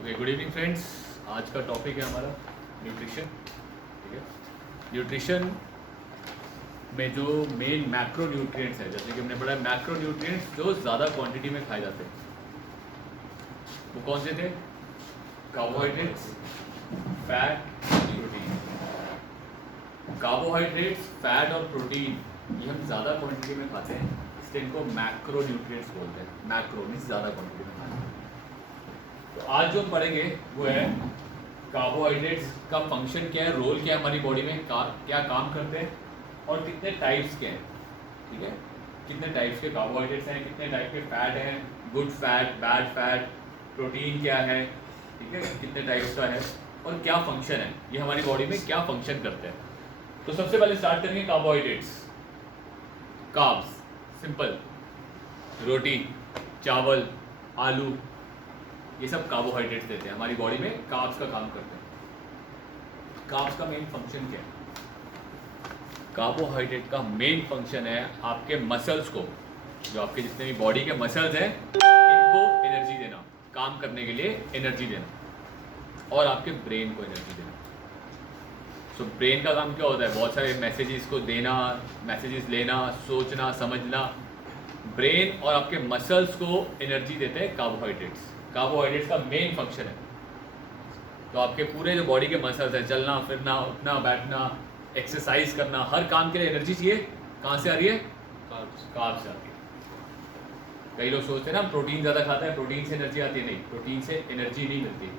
Okay, good evening friends. आज का topic है हमारा न्यूट्रिशन। ठीक है, न्यूट्रिशन में जो मेन मैक्रो न्यूट्रिएंट्स है, जैसे कि हमने पढ़ा मैक्रो न्यूट्रिएंट्स जो ज़्यादा क्वांटिटी में खाए जाते हैं, वो कौन से थे? Carbohydrates, fat, protein. Carbohydrates, fat और प्रोटीन ये हम ज़्यादा क्वांटिटी में खाते हैं, इसलिए इनको मैक्रो न्यूट्रिएंट्स बोलते हैं। मैक्रो मीन्स ज़्यादा क्वांटिटी में खाते हैं। तो आज जो हम पढ़ेंगे वो है कार्बोहाइड्रेट्स का फंक्शन क्या है, रोल क्या है हमारी बॉडी में, क्या काम करते हैं और कितने टाइप्स के हैं। ठीक है, कितने टाइप्स के कार्बोहाइड्रेट्स हैं, कितने टाइप के फैट हैं, good fat, bad fat, protein क्या है, ठीक है, कितने टाइप्स का है और क्या फंक्शन है, ये हमारी बॉडी में क्या फंक्शन करते हैं। तो सबसे पहले स्टार्ट करेंगे कार्बोहाइड्रेट्स। कार्ब्स, सिंपल, रोटी, चावल, आलू, ये सब कार्बोहाइड्रेट्स देते हैं हमारी बॉडी में, कार्ब्स का काम करते हैं। कार्ब्स का मेन फंक्शन क्या है? कार्बोहाइड्रेट का मेन फंक्शन है आपके मसल्स को, जो आपके जितने भी बॉडी के मसल्स हैं, इनको एनर्जी देना, काम करने के लिए एनर्जी देना, और आपके ब्रेन को एनर्जी देना। तो ब्रेन का काम क्या होता है? बहुत सारे मैसेजेस को देना, मैसेजेस लेना, सोचना, समझना। ब्रेन और आपके मसल्स को एनर्जी देते हैं कार्बोहाइड्रेट्स। कार्बोहाइड्रेट्स का मेन फंक्शन है। तो आपके पूरे जो बॉडी के मसल्स हैं, चलना फिरना, उठना बैठना, एक्सरसाइज करना, हर काम के लिए एनर्जी चाहिए। कहाँ से आ रही है? कार्ब्स से आती है। कई लोग सोचते हैं ना प्रोटीन ज़्यादा खाता है, प्रोटीन से एनर्जी आती है। नहीं, प्रोटीन से एनर्जी नहीं मिलती।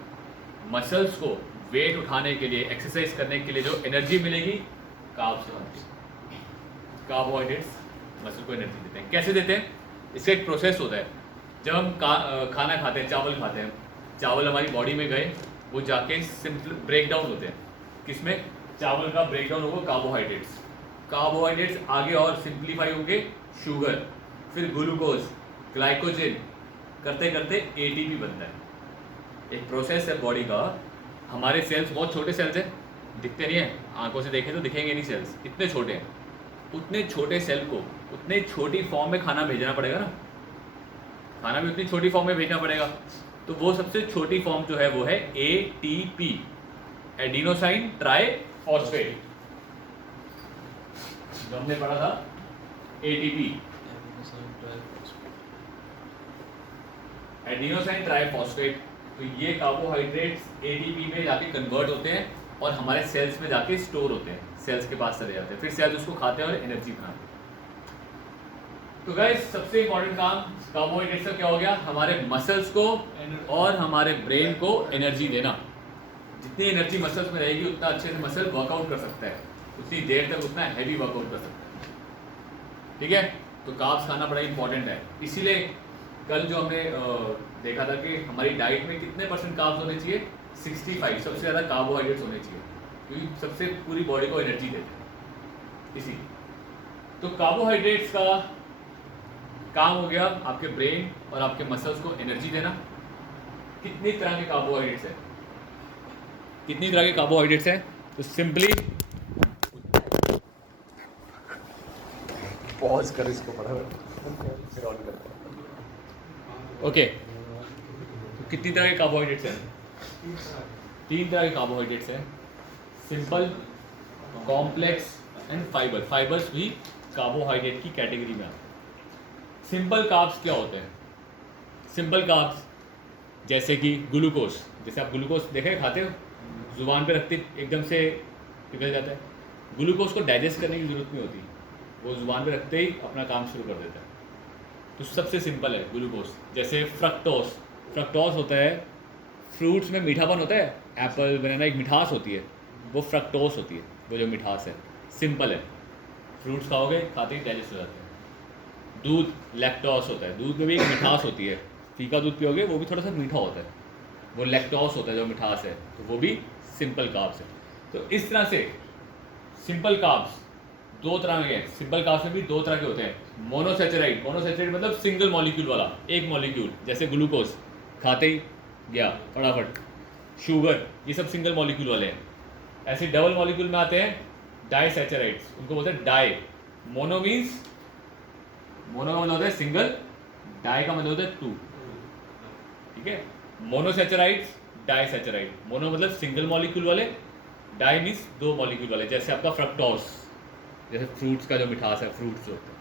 मसल्स को वेट उठाने के लिए, एक्सरसाइज करने के लिए जो एनर्जी मिलेगी, कार्ब्स से बनती है। कार्बोहाइड्रेट्स मसल को एनर्जी देते हैं। कैसे देते हैं? इसका एक प्रोसेस होता है। जब हम खाना खाते हैं, चावल खाते हैं, चावल हमारी बॉडी में गए, वो जाके सिंपल ब्रेक डाउन होते हैं। किसमें? चावल का ब्रेक डाउन होगा कार्बोहाइड्रेट्स। कार्बोहाइड्रेट्स आगे और सिंप्लीफाई होंगे शुगर, फिर ग्लूकोज, ग्लाइकोजन, करते करते एटीपी बनता है। एक प्रोसेस है बॉडी का। हमारे सेल्स बहुत छोटे सेल्स हैं, दिखते नहीं है, आंखों से देखें तो दिखेंगे नहीं सेल्स, इतने छोटे हैं। उतने छोटे सेल को उतने छोटी फॉर्म में खाना भेजना पड़ेगा ना, खाना भी उतनी छोटी फॉर्म में भेजना पड़ेगा। तो वो सबसे छोटी फॉर्म जो है वो है एटीपी, एडिनोसाइन ट्राई फॉस्फेट, जो हमने पढ़ा था एटीपी, एडिनोसाइन ट्राई फॉस्फेट। तो ये कार्बोहाइड्रेट्स एटीपी में जाके कन्वर्ट होते हैं और हमारे सेल्स में जाके स्टोर होते हैं, सेल्स के पास चले जाते हैं, फिर सेल्स उसको खाते हैं और एनर्जी बनाते हैं। तो गाइस, सबसे इंपॉर्टेंट काम कार्बोहाइड्रेट्स का क्या हो गया? हमारे मसल्स को और हमारे ब्रेन को एनर्जी देना। जितनी एनर्जी मसल्स में रहेगी उतना अच्छे से मसल वर्कआउट कर सकता है, उतनी देर तक उतना हैवी वर्कआउट कर सकता है। ठीक है, तो कार्ब्स खाना बड़ा इंपॉर्टेंट है। इसीलिए कल जो हमने देखा था कि हमारी डाइट में कितने % कार्ब्स होने चाहिए? 65। सबसे ज़्यादा कार्बोहाइड्रेट्स होने चाहिए, क्योंकि सबसे पूरी बॉडी को एनर्जी देते हैं। इसी तो कार्बोहाइड्रेट्स का काम हो गया आपके ब्रेन और आपके मसल्स को एनर्जी देना। कितनी तरह के कार्बोहाइड्रेट्स हैं? कितनी तरह के कार्बोहाइड्रेट्स हैं? तो सिंपली पॉज कर इसको फिर ऑन करते हैं। ओके, तो कितनी तरह के कार्बोहाइड्रेट्स हैं? 3 तरह के कार्बोहाइड्रेट्स हैं, simple, complex and fibre. Fibres भी कार्बोहाइड्रेट की कैटेगरी में आते हैं। सिंपल कार्ब्स क्या होते हैं? सिंपल कार्ब्स जैसे कि ग्लूकोज, जैसे आप ग्लूकोज देखे खाते हो, जुबान पे रखते एकदम से पिघल जाता है। ग्लूकोज को डाइजेस्ट करने की ज़रूरत नहीं होती, वो जुबान पे रखते ही अपना काम शुरू कर देता है। तो सबसे सिंपल है ग्लूकोज। जैसे फ्रक्टोस, फ्रक्टोस होता है, फ्रूट्स में मीठापन होता है, एप्पल बनाना एक मिठास होती है, वो फ्रक्टोस होती है, वो जो मिठास है। सिंपल है, फ्रूट्स खाओगे, खाते ही डाइजेस्ट हो जाते हैं। दूध, लैक्टोस होता है, दूध में भी एक मिठास होती है, फीका दूध पियोगे वो भी थोड़ा सा मीठा होता है, वो लैक्टोस होता है जो मिठास है, तो वो भी सिंपल कार्ब्स है। तो इस तरह से सिंपल कार्ब्स 2 तरह के हैं। सिंपल कार्ब्स में भी 2 तरह के होते हैं। मोनोसैचराइड, मोनोसैचराइड मतलब सिंगल मॉलिक्यूल वाला, एक मॉलिक्यूल, जैसे ग्लूकोज खाते ही गया फटाफट। शुगर, ये सब सिंगल मॉलिक्यूल वाले हैं। ऐसे डबल मॉलिक्यूल में आते हैं डाइसैचराइड्स, उनको बोलते हैं डाई। मोनो मीन्स, मोनो का मतलब होता है सिंगल, डाई का मतलब होता है 2। ठीक है, मोनोसैचराइड्स डाइसैचराइड, मोनो मतलब सिंगल मॉलिक्यूल वाले, डाई मीन्स 2 मॉलिक्यूल वाले, जैसे आपका फ्रक्टोज, जैसे फ्रूट्स का जो मिठास है, फ्रूट्स जो होता है।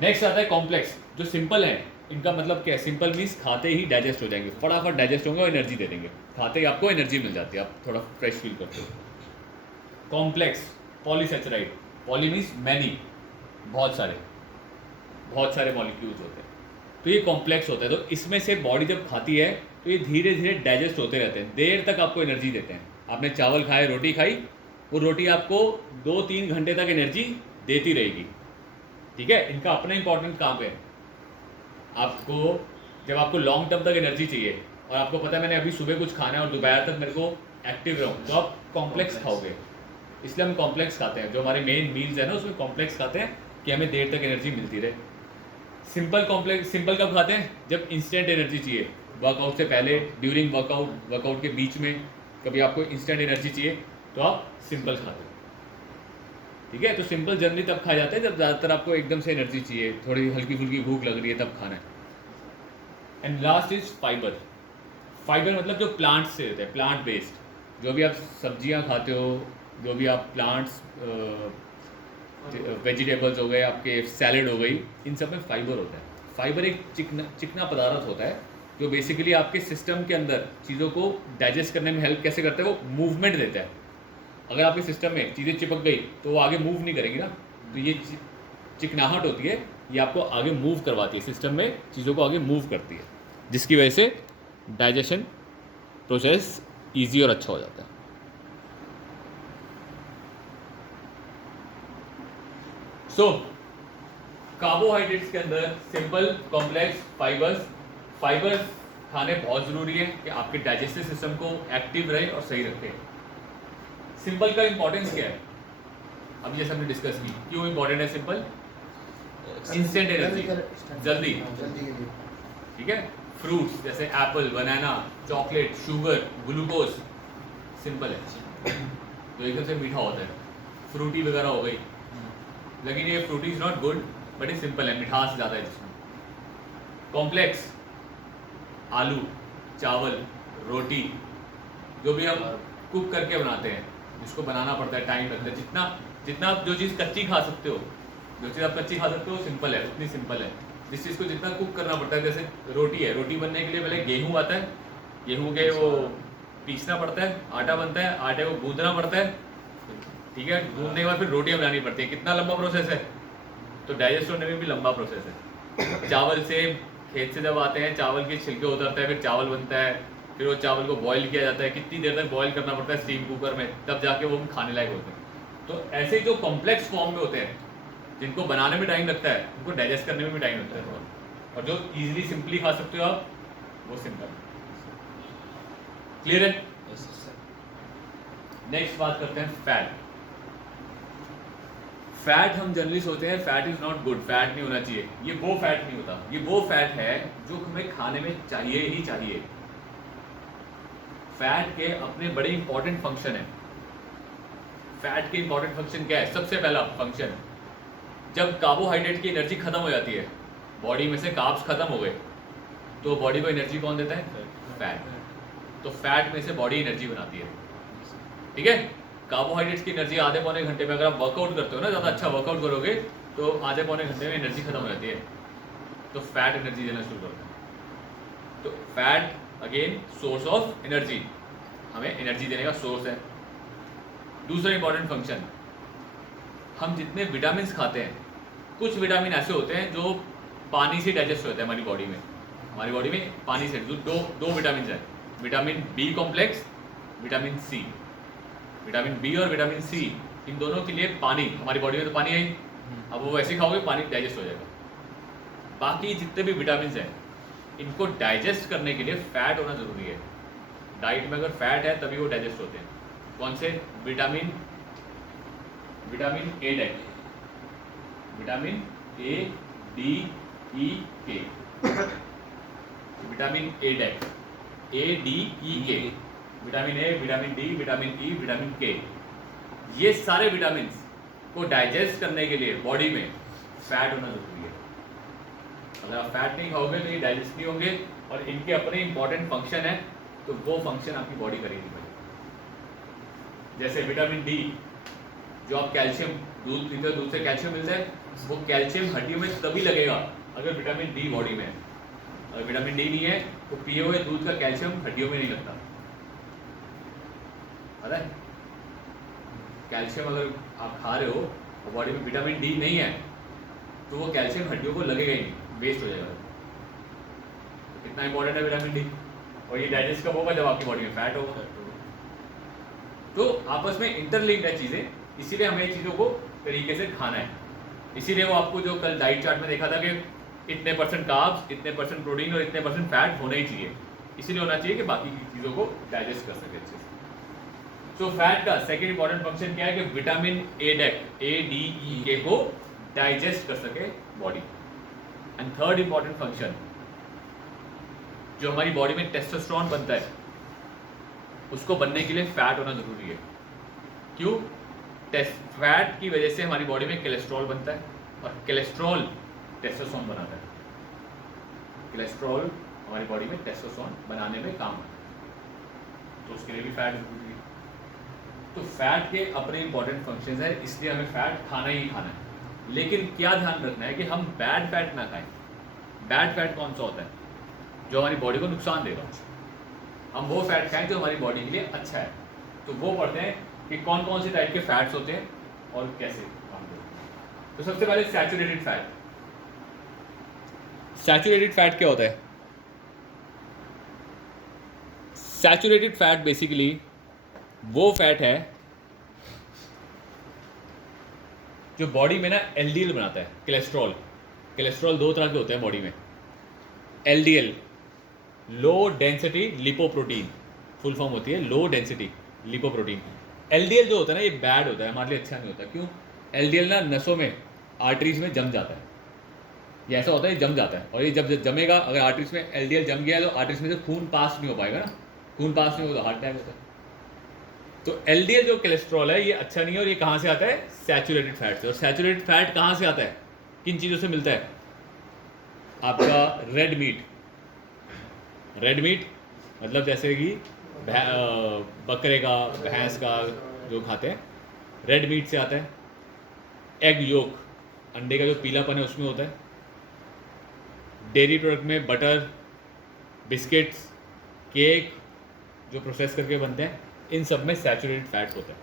नेक्स्ट आता है कॉम्प्लेक्स, जो सिंपल है, इनका मतलब क्या है, सिंपल मीन्स खाते ही डाइजेस्ट हो जाएंगे, फटाफट डाइजेस्ट होंगे और एनर्जी दे देंगे, खाते ही आपको एनर्जी मिल जाती है, आप थोड़ा फ्रेश फील करते हो। कॉम्प्लेक्स पॉलीसैचराइड, पॉली मीन्स मैनी, बहुत सारे मॉलिक्यूल्स होते हैं, तो ये कॉम्प्लेक्स होता है। तो इसमें से बॉडी जब खाती है तो ये धीरे धीरे डाइजेस्ट होते रहते हैं, देर तक आपको एनर्जी देते हैं। आपने चावल खाए, रोटी खाई, वो रोटी आपको 2-3 घंटे तक एनर्जी देती रहेगी, ठीक है। इनका अपना इंपॉर्टेंट काम है। आपको जब आपको लॉन्ग टर्म तक एनर्जी चाहिए और आपको पता है मैंने अभी सुबह कुछ खाना है और दोपहर तक मेरे को एक्टिव रहूँ, तो आप कॉम्प्लेक्स खाओगे, इसलिए हम कॉम्प्लेक्स खाते हैं। जो हमारे मेन मील्स है ना, उसमें कॉम्प्लेक्स खाते हैं कि हमें देर तक एनर्जी मिलती रहे। सिंपल कब खाते हैं, जब इंस्टेंट एनर्जी चाहिए, वर्कआउट से पहले, ड्यूरिंग वर्कआउट, वर्कआउट के बीच में, कभी आपको इंस्टेंट एनर्जी चाहिए तो आप सिंपल खाते हो, ठीक है। तो सिंपल जनरली तब खाया जाता है जब ज़्यादातर आपको एकदम से एनर्जी चाहिए, थोड़ी हल्की फुल्की भूख लग रही है, तब खाना है। And last is fibre. Fibre मतलब जो प्लांट्स से होता है, प्लांट बेस्ड, जो भी आप सब्जियां खाते हो, जो भी आप प्लांट्स, वेजिटेबल्स हो गए, आपके सैलेड हो गई, इन सब में फाइबर होता है। फाइबर एक चिकना पदार्थ होता है जो बेसिकली आपके सिस्टम के अंदर चीज़ों को डाइजेस्ट करने में हेल्प कैसे करता है, वो मूवमेंट देता है। अगर आपके सिस्टम में चीज़ें चिपक गई तो वो आगे मूव नहीं करेगी ना, तो ये चिकनाहट होती है, ये आपको आगे मूव करवाती है, सिस्टम में चीज़ों को आगे मूव करती है, जिसकी वजह से डाइजेशन प्रोसेस ईजी और अच्छा हो जाता है। सो कार्बोहाइड्रेट्स के अंदर सिंपल, कॉम्प्लेक्स, फाइबर्स खाने बहुत ज़रूरी है कि आपके डाइजेस्टिव सिस्टम को एक्टिव रहे और सही रखे। सिंपल का इंपॉर्टेंस क्या है, अभी जैसे हमने डिस्कस की, क्यों इंपॉर्टेंट है सिंपल, इंस्टेंट एनर्जी, जल्दी, ठीक है। फ्रूट्स जैसे एप्पल, बनाना, चॉकलेट, शुगर, ग्लूकोज, सिंपल है, जो एकदम से मीठा होता है। फ्रूटी वगैरह हो गई, लेकिन ये Frooti is not good, but ये सिंपल है, मिठास ज़्यादा है जिसमें। कॉम्प्लेक्स, आलू, चावल, रोटी, जो भी हम कुक करके बनाते हैं, जिसको बनाना पड़ता है, टाइम लगता है, जितना आप जो चीज़ कच्ची खा सकते हो, जो चीज़ आप कच्ची खा सकते हो सिंपल है, उतनी सिंपल है। जिस चीज़ को जितना कुक करना पड़ता है, जैसे रोटी है, रोटी बनने के लिए पहले गेहूँ आता है, गेहूँ के वो पीसना पड़ता है, आटा बनता है, आटे को गूंदना पड़ता है, ठीक है। गूंदने के बाद फिर रोटियाँ बनानी पड़ती है, कितना लंबा प्रोसेस है, तो डाइजेस्ट होने में भी लंबा प्रोसेस है। चावल से, खेत से जब आते हैं, चावल के छिलके उतरते हैं, फिर चावल बनता है, फिर वो चावल को बॉईल किया जाता है, कितनी देर तक बॉईल करना पड़ता है स्टीम कुकर में, तब जाके वो खाने लायक होते हैं। तो ऐसे जो कॉम्प्लेक्स फॉर्म में होते हैं, जिनको बनाने में टाइम लगता है, उनको डाइजेस्ट करने में भी टाइम लगता है थोड़ा, और जो ईजिली सिंपली खा सकते हो आप, वो सिंपल। क्लियर है? नेक्स्ट बात करते हैं फैट। फैट हम जनरली सोचते हैं fat is not good, fat नहीं होना चाहिए। ये वो फैट नहीं होता, ये वो फैट है जो हमें खाने में चाहिए ही चाहिए। फैट के अपने बड़े इंपॉर्टेंट फंक्शन है। फैट के इंपॉर्टेंट फंक्शन क्या है? सबसे पहला फंक्शन, जब कार्बोहाइड्रेट की एनर्जी खत्म हो जाती है, बॉडी में से कार्ब्स खत्म हो गए, तो बॉडी को एनर्जी कौन देता है? फैट। तो फैट में से बॉडी एनर्जी बनाती है, ठीक है। कार्बोहाइड्रेट्स की एनर्जी आधे पौने घंटे में, अगर आप वर्कआउट करते हो ना, ज़्यादा अच्छा वर्कआउट करोगे तो आधे पौने घंटे में एनर्जी खत्म हो जाती है, तो फैट एनर्जी देना शुरू करता है। तो fat again source of energy, हमें एनर्जी देने का सोर्स है। दूसरा इंपॉर्टेंट फंक्शन, हम जितने विटामिन खाते हैं, कुछ विटामिन ऐसे होते हैं जो पानी से डाइजेस्ट होते हैं हमारी बॉडी में। हमारी बॉडी में पानी से दो विटामिन है, vitamin B complex, vitamin C. Vitamin B और विटामिन सी, इन दोनों के लिए पानी, हमारी बॉडी में तो पानी है ही, अब वो वैसे खाओगे पानी डाइजेस्ट हो जाएगा। बाकी जितने भी विटामिन हैं, इनको डाइजेस्ट करने के लिए फैट होना ज़रूरी है। डाइट में अगर फैट है तभी वो डाइजेस्ट होते हैं। कौन से? Vitamin A diet, vitamin A D E K, vitamin A diet, A D E K, vitamin A, vitamin D, vitamin E, vitamin K, ये सारे विटामिन को डाइजेस्ट करने के लिए बॉडी में फैट होना जरूरी है। अगर आप फैट नहीं खाओगे तो ये डाइजेस्ट नहीं होंगे, और इनके अपने इंपॉर्टेंट फंक्शन है तो वो फंक्शन आपकी बॉडी करेगी भाई। जैसे विटामिन डी, जो आप कैल्शियम दूध पीते हो, दूध से कैल्शियम मिलता है, वो कैल्शियम हड्डियों में तभी लगेगा अगर विटामिन डी बॉडी में है। अगर विटामिन डी नहीं है तो पिए हुए दूध का कैल्शियम हड्डियों में नहीं लगता। पता है, कैल्शियम अगर आप खा रहे हो और बॉडी में विटामिन डी नहीं है तो वो कैल्शियम हड्डियों को लगेगा ही नहीं, वेस्ट हो जाएगा। तो कितना इंपॉर्टेंट है विटामिन डी। और ये डाइजेस्ट कब होगा, जब आपकी बॉडी में फैट होगा। तो आपस में इंटरलिंक्ड है चीज़ें, इसीलिए हमें चीज़ों को तरीके से खाना है। इसीलिए वो आपको जो कल डाइट चार्ट में देखा था कि इतने % कार्ब्स, इतने % प्रोटीन और इतने % फैट होना ही चाहिए। इसीलिए होना चाहिए कि बाकी की चीज़ों को डाइजेस्ट कर सके अच्छे से। तो फैट का सेकेंड इंपॉर्टेंट फंक्शन क्या है कि विटामिन ADE को डाइजेस्ट कर सके body. And third important function, जो हमारी बॉडी में टेस्टोस्टेरोन बनता है, उसको बनने के लिए फैट होना जरूरी है। क्यों? फैट की वजह से हमारी बॉडी में कोलेस्ट्रॉल बनता है और कोलेस्ट्रॉल टेस्टोस्टेरोन बनाता है। कोलेस्ट्रॉल हमारी बॉडी में टेस्टोस्टेरोन बनाने में काम आता है, तो उसके लिए भी फैट जरूरी है। तो फैट के अपने इंपॉर्टेंट फंक्शंस हैं, इसलिए हमें फैट खाना ही खाना है। लेकिन क्या ध्यान रखना है कि हम बैड फैट ना खाएं। बैड फैट कौन सा होता है? जो हमारी बॉडी को नुकसान देगा। हम वो फैट खाएं जो हमारी बॉडी के लिए अच्छा है। तो वो पढ़ते हैं कि कौन कौन से टाइप के फैट्स होते हैं और कैसे काम करते हैं। तो सबसे पहले सैचुरेटेड फैट। सैचुरेटेड फैट क्या होता है? सैचुरेटेड फैट बेसिकली वो फैट है जो बॉडी में ना LDL बनाता है, कोलेस्ट्रॉल। कोलेस्ट्रॉल दो तरह के होते हैं बॉडी में। LDL, low density lipoprotein, full form होती है लो डेंसिटी लिपोप्रोटीन। LDL जो होता है ना, ये बैड होता है, हमारे लिए अच्छा नहीं होता। क्यों? LDL ना नसों में, आर्टरीज में जम जाता है। ये ऐसा होता है, ये जम जाता है, और ये जब जमेगा, अगर आर्टरीज में LDL जम गया तो आर्टरीज में से खून पास नहीं हो पाएगा ना, खून पास नहीं होगा तो हार्ट अटैक होता है। तो LDL जो कोलेस्ट्रॉल है, ये अच्छा नहीं है। और ये कहाँ से आता है? सैचुरेटेड फैट से। और सैचुरेटेड फैट कहाँ से आता है? किन चीज़ों से मिलता है? आपका रेड मीट। रेड मीट मतलब जैसे कि बकरे का, भैंस का जो खाते हैं, रेड मीट से आता है। एग योक, अंडे का जो पीलापन है उसमें होता है। डेयरी प्रोडक्ट में बटर, बिस्किट्स, केक जो प्रोसेस करके बनते हैं, इन सब में सैचुरेटेड फैट होता है।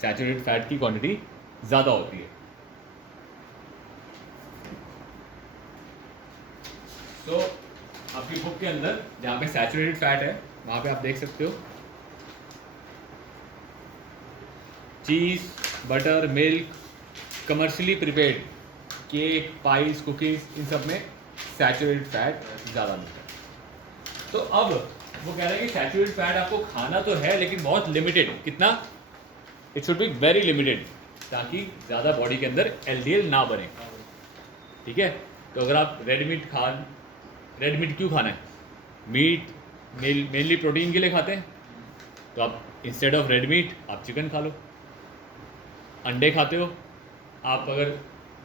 सैचुरेटेड फैट की क्वांटिटी ज़्यादा होती है। तो आपकी बुक के अंदर जहाँ पे सैचुरेटेड फैट है, वहाँ पे आप देख सकते हो cheese, butter, milk, commercially prepared cake, pies, cookies, इन सब में सैचुरेटेड फैट ज़्यादा मिलता है। तो अब वो कह रहे हैं कि सैचुरेटेड फैट आपको खाना तो है, लेकिन बहुत लिमिटेड। कितना? It should be very limited, ताकि ज़्यादा बॉडी के अंदर LDL ना बने। ठीक है? तो अगर आप रेड मीट क्यों खाना है? मीट मेनली प्रोटीन के लिए खाते हैं, तो आप इंस्टेड ऑफ रेड मीट आप चिकन खा लो। अंडे खाते हो आप, अगर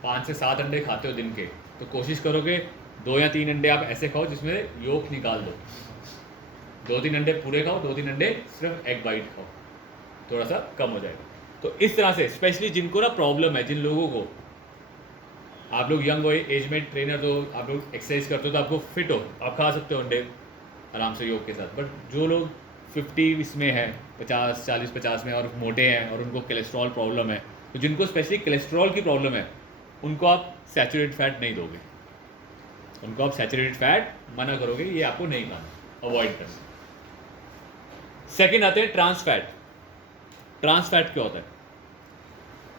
5 से 7 अंडे खाते हो दिन के, तो कोशिश करोगे 2 या 3 अंडे आप ऐसे खाओ जिसमें योक निकाल दो। 2-3 अंडे पूरे खाओ, 2-3 अंडे सिर्फ एग वाइट खाओ, थोड़ा सा कम हो जाएगा। तो इस तरह से स्पेशली जिनको ना प्रॉब्लम है, जिन लोगों को, आप लोग यंग हो, एज में ट्रेनर तो आप लोग एक्सरसाइज करते हो तो आपको फिट हो, आप खा सकते हो अंडे आराम से योग के साथ। बट जो लोग 50 इसमें है, 40-50 में और मोटे हैं और उनको कोलेस्ट्रॉल प्रॉब्लम है, तो जिनको स्पेशली कोलेस्ट्रॉल की प्रॉब्लम है, उनको आप सैचुरेटेड फैट नहीं दोगे, उनको आप सैचुरेटेड फैट मना करोगे, ये आपको नहीं खाना, अवॉइड करना। सेकेंड आते हैं ट्रांस फैट। ट्रांस फैट क्या होता है?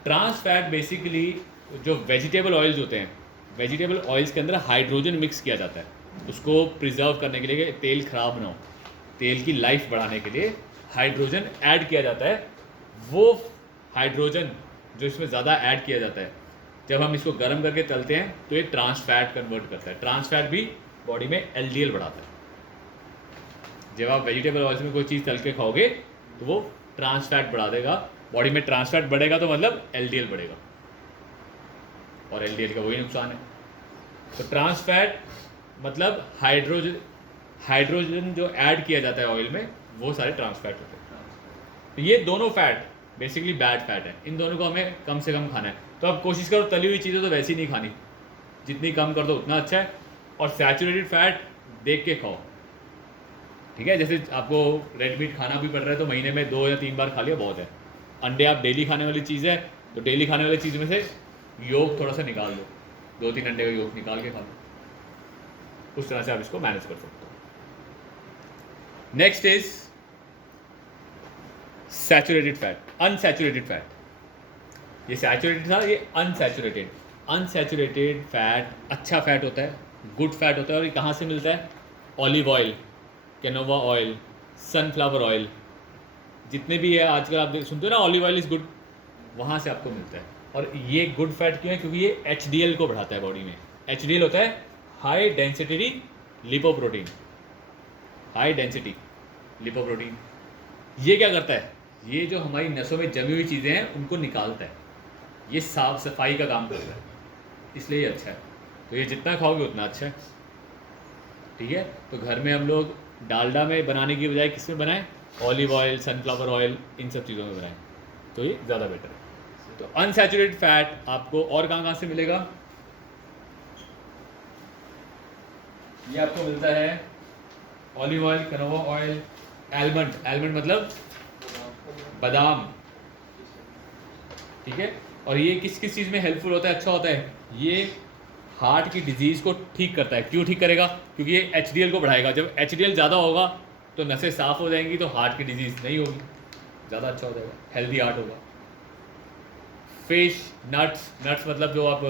ट्रांस फैट बेसिकली जो वेजिटेबल ऑयल्स होते हैं, वेजिटेबल ऑयल्स के अंदर हाइड्रोजन मिक्स किया जाता है, उसको प्रिजर्व करने के लिए कि तेल खराब ना हो, तेल की लाइफ बढ़ाने के लिए हाइड्रोजन ऐड किया जाता है। वो हाइड्रोजन जो इसमें ज़्यादा ऐड किया जाता है, जब हम इसको गर्म करके तलते हैं तो ये ट्रांस फैट कन्वर्ट करता है। ट्रांस फैट भी बॉडी में LDL बढ़ाता है। जब आप वेजिटेबल ऑयल्स में कोई चीज़ तल के खाओगे तो वो ट्रांस फैट बढ़ा देगा बॉडी में। ट्रांस फैट बढ़ेगा तो मतलब LDL बढ़ेगा, और LDL का वही नुकसान है। तो ट्रांस फैट मतलब हाइड्रोजन जो ऐड किया जाता है ऑयल में वो सारे ट्रांस फैट होते हैं। तो ये दोनों फैट बेसिकली बैड फैट है, इन दोनों को हमें कम से कम खाना है। तो आप कोशिश करो तली हुई चीज़ें तो वैसे ही नहीं खानी, जितनी कम कर दो उतना अच्छा है। और सैचुरेटेड फैट देख के खाओ, ठीक है। जैसे आपको रेड मीट खाना भी पड़ रहा है तो महीने में 2 या 3 बार खा लिया बहुत है। अंडे आप डेली खाने वाली चीज़ है तो डेली खाने वाली चीज़ में से योग थोड़ा सा निकाल दो, 2-3 अंडे का योग निकाल के खा लो। उस तरह से आप इसको मैनेज कर सकते हो। Next is saturated fat, unsaturated fat. ये सैचुरेटेड था, ये अनसैचुरेटेड। अनसैचुरेटेड फैट अच्छा फैट होता है, गुड फैट होता है। और ये कहाँ से मिलता है? Olive oil, canola oil, sunflower oil, जितने भी है आजकल आप सुनते हो ना ऑलिव ऑयल इज़ गुड, वहाँ से आपको मिलता है। और ये गुड फैट क्यों है? क्योंकि ये HDL को बढ़ाता है बॉडी में। HDL होता है high density lipoprotein, high density lipoprotein. ये क्या करता है? ये जो हमारी नसों में जमी हुई चीज़ें हैं उनको निकालता है, ये साफ सफाई का काम करता है, इसलिए ये अच्छा है। तो ये जितना खाओगे उतना अच्छा है, ठीक है। तो घर में हम लोग डालडा में बनाने की बजाय किस में बनाएं? ऑलिव ऑयल, सनफ्लावर ऑयल, इन सब चीज़ों में बनाएं, तो ये ज़्यादा बेटर है। तो अनसैचुरेटेड फैट आपको और कहाँ से मिलेगा? ये आपको मिलता है olive oil, canola oil, almond, almond मतलब बादाम, ठीक है। और ये किस किस चीज़ में हेल्पफुल होता है, अच्छा होता है? ये हार्ट की डिजीज़ को ठीक करता है। क्यों ठीक करेगा? क्योंकि ये HDL को बढ़ाएगा। जब HDL ज़्यादा होगा तो नसें साफ़ हो जाएंगी, तो हार्ट की डिजीज़ नहीं होगी, ज़्यादा अच्छा हो जाएगा, हेल्दी हार्ट होगा। फिश, नट्स, नट्स मतलब जो आप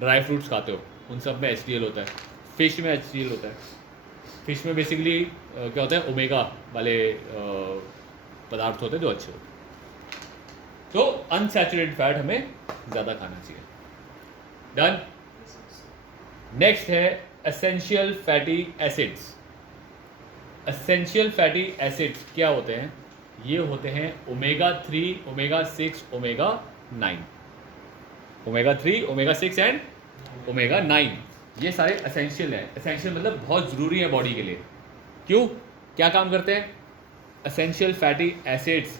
ड्राई फ्रूट्स खाते हो उन सब में HDL होता है, फिश में HDL होता है। फिश में बेसिकली क्या होता है? ओमेगा वाले पदार्थ होते हैं जो अच्छे होते हैं। तो अनसैचुरेटेड फैट हमें ज़्यादा खाना चाहिए। डन। नेक्स्ट है essential fatty acids. Essential fatty acids क्या होते हैं? ये होते हैं omega 3, omega 6, omega 9। Omega 3, omega 6 and omega 9, ये सारे एसेंशियल हैं। एसेंशियल मतलब बहुत ज़रूरी है बॉडी के लिए। क्यों? क्या काम करते हैं? एसेंशियल फैटी एसिड्स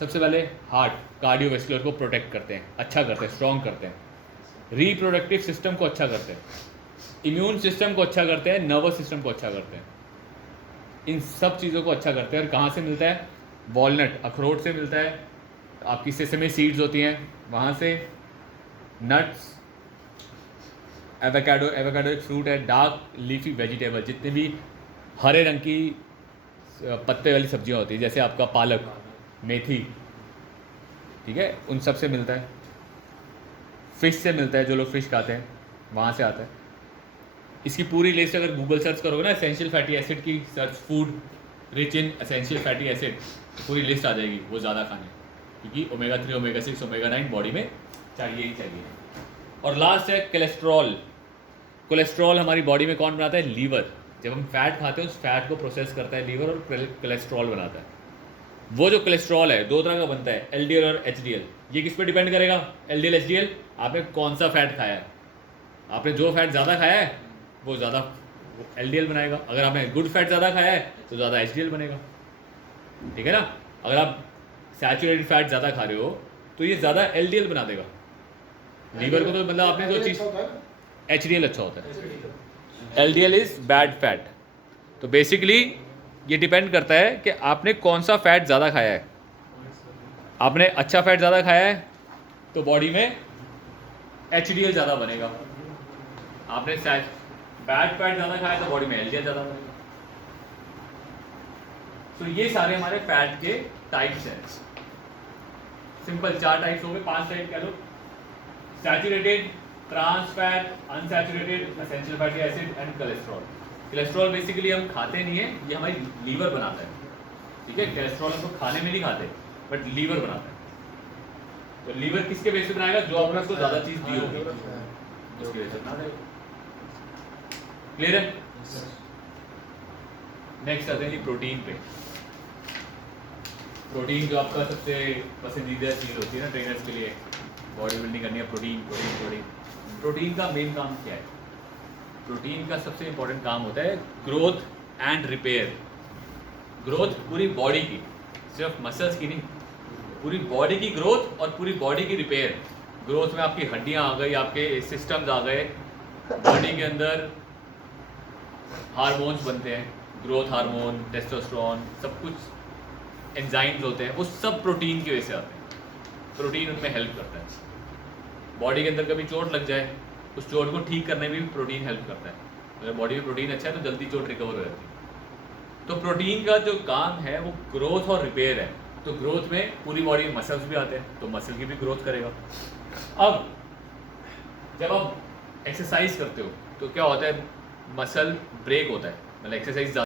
सबसे पहले हार्ट, कार्डियोवैस्कुलर को प्रोटेक्ट करते हैं, अच्छा करते हैं, स्ट्रॉन्ग करते हैं। रिप्रोडक्टिव सिस्टम को अच्छा करते हैं, इम्यून सिस्टम को अच्छा करते हैं, नर्वस सिस्टम को अच्छा करते हैं। इन सब चीज़ों को अच्छा करते हैं। और कहाँ से मिलता है? वॉलनट, अखरोट से मिलता है। आपकी सेसमे सीड्स होती हैं वहाँ से, नट्स, एवोकाडो, एवोकाडो एक फ्रूट है, डार्क लीफी वेजिटेबल, जितने भी हरे रंग की पत्ते वाली सब्जियाँ होती हैं, जैसे आपका पालक, मेथी, ठीक है, उन सब से मिलता है। फिश से मिलता है, जो लोग फिश खाते हैं वहाँ से आता है। इसकी पूरी लिस्ट अगर गूगल सर्च करोगे ना एसेंशियल फैटी एसिड की, search food rich in essential fatty acid, तो पूरी लिस्ट आ जाएगी वो ज़्यादा खाने, क्योंकि ओमेगा 3, ओमेगा 6, ओमेगा 9 बॉडी में चाहिए ही चाहिए। और लास्ट है कोलेस्ट्रॉल। कोलेस्ट्रॉल हमारी बॉडी में कौन बनाता है? लीवर। जब हम फैट खाते हैं उस फैट को प्रोसेस करता है लीवर और कोलेस्ट्रॉल बनाता है। वो जो कोलेस्ट्रॉल है 2 तरह का बनता है, LDL और HDL। ये किस पे डिपेंड करेगा? LDL HDL आपने कौन सा फैट खाया है। आपने जो फैट ज़्यादा खाया है वो ज़्यादा LDL बनाएगा। अगर आपने गुड फैट ज़्यादा खाया है तो ज़्यादा HDL बनेगा, ठीक है ना। अगर आप सैचुरेटेड फैट ज़्यादा खा रहे हो तो ये ज़्यादा LDL बना देगा लीवर को। तो मतलब आपने जो चीज़, HDL अच्छा होता है, LDL इज़ बैड फैट। तो बेसिकली ये डिपेंड करता है कि आपने कौन सा फैट ज़्यादा खाया है। आपने अच्छा फैट ज़्यादा खाया है तो बॉडी में HDL ज़्यादा बनेगा। आपने बैड फैट ज़्यादा खाया तो बॉडी में LDL ज़्यादा बनेगा। तो ये सारे हमारे फैट के टाइप्स हैं। सिंपल 4 टाइप्स हो गए, 5 टाइप कह लो। Saturated, trans fat, unsaturated, essential fatty acid and cholesterol. Cholesterol basically हम खाते नहीं है, ये हमारी लीवर बनाता है, ठीक है। कोलेस्ट्रॉल हम लोग खाने में नहीं खाते बट लीवर बनाता है। तो लीवर किसके बेस पे बनाएगा? जो आपने उसको ज़्यादा चीज़ दी होगी उसके बेस पे बना देगा। क्लियर है? नेक्स्ट आते हैं जी प्रोटीन पे। प्रोटीन जो आपका सबसे पसंदीदा चीज़ होती है ना ट्रेनर्स के लिए, बॉडी बिल्डिंग करनी है, प्रोटीन प्रोटीन प्रोटीन। प्रोटीन का मेन काम क्या है? प्रोटीन का सबसे इंपॉर्टेंट काम होता है ग्रोथ एंड रिपेयर। ग्रोथ पूरी बॉडी की, सिर्फ मसल्स की नहीं, पूरी बॉडी की ग्रोथ और पूरी बॉडी की रिपेयर। ग्रोथ में आपकी हड्डियां आ गई, आपके सिस्टम्स आ गए, बॉडी के अंदर हार्मोन्स बनते हैं, ग्रोथ हार्मोन, टेस्टोस्टेरोन, सब कुछ एंजाइम्स होते हैं, वो सब प्रोटीन की वजह से आते हैं। प्रोटीन उनमें हेल्प करता है। बॉडी के अंदर कभी चोट लग जाए, उस चोट को ठीक करने में भी प्रोटीन हेल्प करता है। अगर बॉडी में प्रोटीन अच्छा है तो जल्दी चोट रिकवर हो जाती है। तो प्रोटीन का जो काम है वो ग्रोथ और रिपेयर है। तो ग्रोथ में पूरी बॉडी में मसल्स भी आते हैं, तो मसल की भी ग्रोथ करेगा। अब जब आप एक्सरसाइज करते हो तो क्या होता है, मसल ब्रेक होता है, मतलब एक्सरसाइज